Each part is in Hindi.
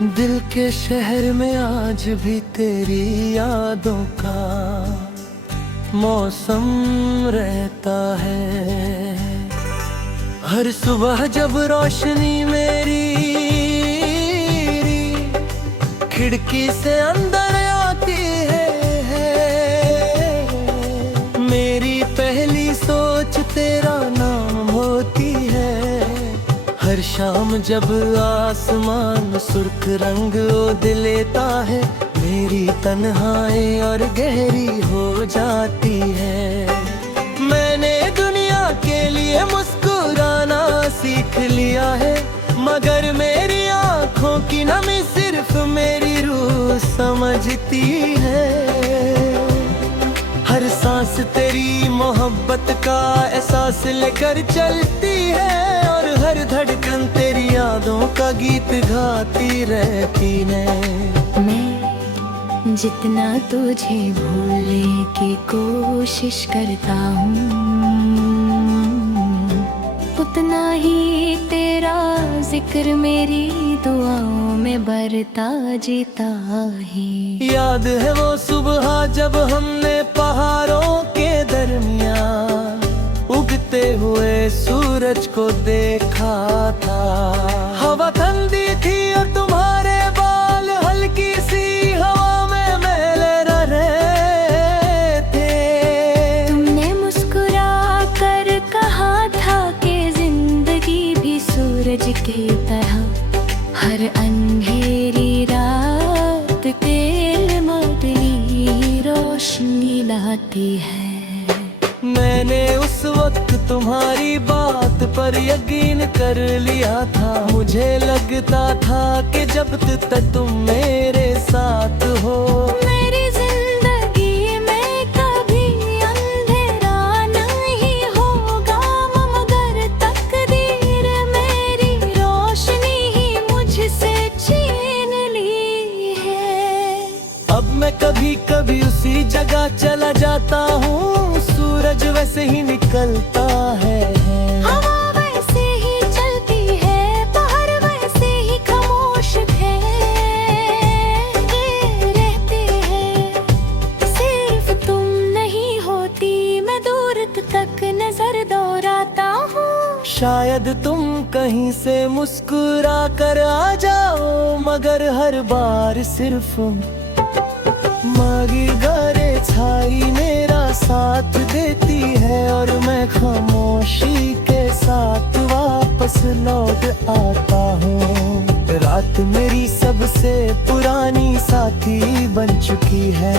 दिल के शहर में आज भी तेरी यादों का मौसम रहता है। हर सुबह जब रोशनी मेरी खिड़की से अंदर आती है, मेरी पहली सोच तेरा नाम होती है। हर शाम जब आसमान सुर्ख रंग ओढ़ लेता है, मेरी तन्हाई और गहरी हो जाती है। मैंने दुनिया के लिए मुस्कुराना सीख लिया है, मगर मेरी आँखों की नमी सिर्फ मेरी रूह समझती है। हर सांस तेरी मोहब्बत का एहसास लेकर चलती है, और हर धड़कन तेरी यादों का गीत गाती रहती है। मैं जितना तुझे भूलने की कोशिश करता हूँ, उतना ही तेरा जिक्र मेरी दुआओं में बरता जीता है। याद है वो सुबह जब हमने पहाड़ों के दरमियान उगते हुए सूरज को देखा था। हवा ठंडी थी और तुम्हारे बाल हल्की सी हवा में महल रहे थे। तुमने मुस्कुरा कर कहा था कि जिंदगी भी सूरज की तरह हर अंधेरी रात तेल मदनी रोशनी लाती है। मैंने उस वक्त तुम्हारी बात पर यकीन कर लिया था। मुझे लगता था कि जब तक तुम मेरे साथ हो, मेरी जिंदगी में कभी अंधेरा नहीं होगा, मगर तकदीर मेरी रोशनी ही मुझसे छीन ली है। अब मैं कभी कभी उसी जगह चला जाता हूँ, सूरज वैसे ही निकलता है। हवा वैसे ही चलती है, पहाड़ वैसे ही खामोश है रहते हैं। सिर्फ तुम नहीं होती, मैं दूर तक नजर दौड़ाता हूँ। शायद तुम कहीं से मुस्कुरा कर आ जाओ, मगर हर बार सिर्फ मागी गारे छाई मेरा साथ देती है, और मैं खामोशी के साथ वापस लौट आता हूँ। रात मेरी सबसे पुरानी साथी बन चुकी है,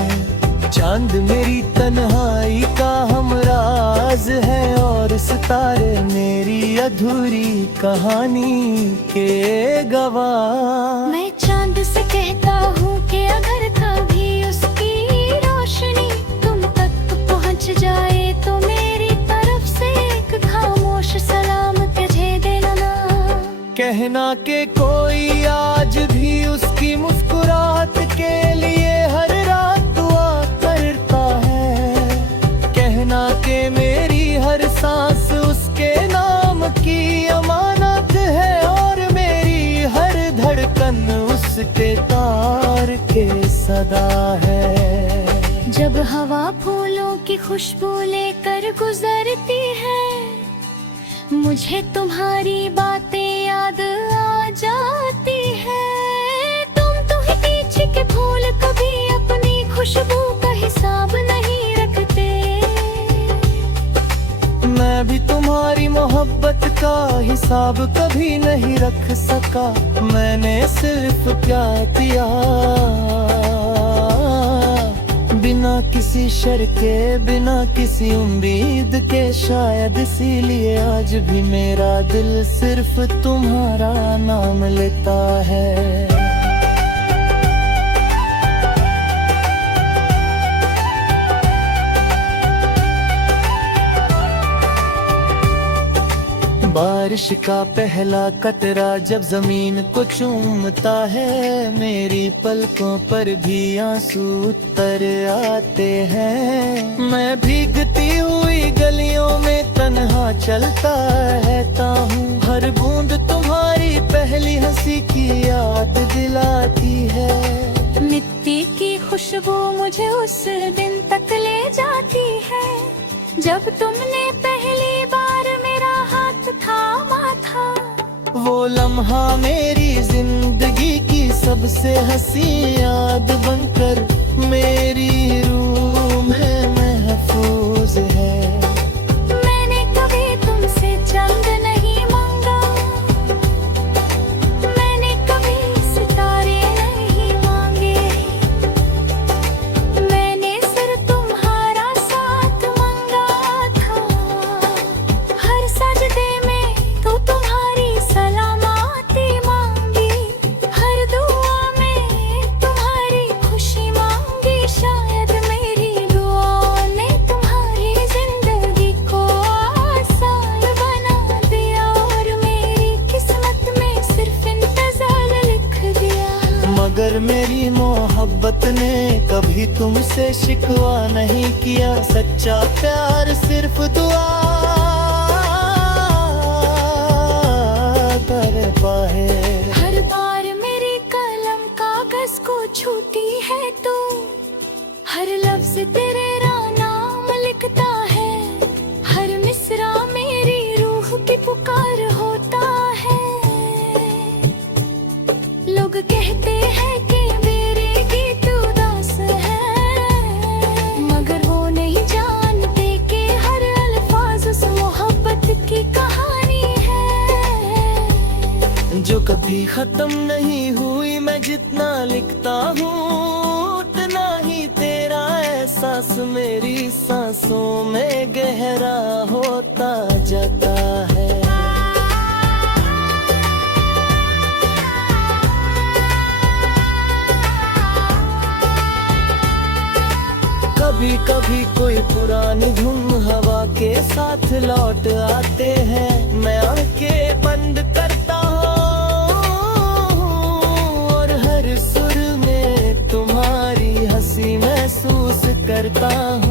चांद मेरी तन्हाई का हमराज है, और सितारे मेरी अधूरी कहानी के गवाह। मैं चांद से कहता हूँ कि अगर कभी उसकी रोशनी तुम तक पहुँच जाए, तो मेरी तरफ से एक खामोश सलाम तुझे देना ना। कहना के कोई आज भी उसकी मुस्कुराहट के लिए हर रात दुआ करता है। कहना के मेरी हर सांस उसके नाम की अमानत है, और मेरी हर धड़कन उसके तार के सदा है। जब हवा फूलों की खुशबू लेकर गुजरती है, मुझे तुम्हारी बातें याद आ जाती है। तुम तो ही पीछे के फूल कभी अपनी खुशबू का हिसाब नहीं रखते। मैं भी तुम्हारी मोहब्बत का हिसाब कभी नहीं रख सका। मैंने सिर्फ प्यार किया बिना किसी शर के, बिना किसी उम्मीद के। शायद इसीलिए आज भी मेरा दिल सिर्फ तुम्हारा नाम लेता है। बारिश का पहला कतरा जब जमीन को चूमता है, मेरी पलकों पर भी आंसू उतर आते हैं। मैं भीगती हुई गलियों में तन्हा चलता रहता हूँ, हर बूंद तुम्हारी पहली हंसी की याद दिलाती है। मिट्टी की खुशबू मुझे उस दिन तक ले जाती है जब तुमने पहली बार मेरा हाथ थामा था। वो लम्हा मेरी जिंदगी की सबसे हंसी याद बनकर मेरी रूह में महफूज है। मैंने कभी तुमसे चंद नहीं मांगा, मैंने कभी सितारे नहीं मांगे, मैंने सिर्फ तुम्हारा साथ मांगा था। हर सजदे में तो तुम्हारी सलामती मांगी, हर दुआ में तुम्हारी खुशी मांगी। शायद मेरी दुआओं ने तुम्हारी जिंदगी को आसान बना दिया और मेरी किस्मत में सिर्फ इंतजार लिख दिया। मगर मेरी मोहब्बत ने कभी तुमसे शिकवा नहीं किया। सच्चा प्यार सिर्फ दुआ करता है। हर बार मेरी कलम कागज को छूती है तो हर लफ्ज तेरे नाम लिखता है। हर मिसरा मेरी रूह की पुकार होता है। लोग कहते हैं कि मेरे गीत उदास है, मगर वो नहीं जानते कि हर अल्फाज उस मोहब्बत की कहानी है जो कभी खत्म नहीं हुई। मैं जितना लिखता हूँ उतना ही तेरा एहसास मेरी सांसों में गहरा होता जाता है। कभी कभी कोई पुरानी धुन हवा के साथ लौट आते हैं। मैं आंखें बंद करता हूँ और हर सुर में तुम्हारी हंसी महसूस करता हूँ।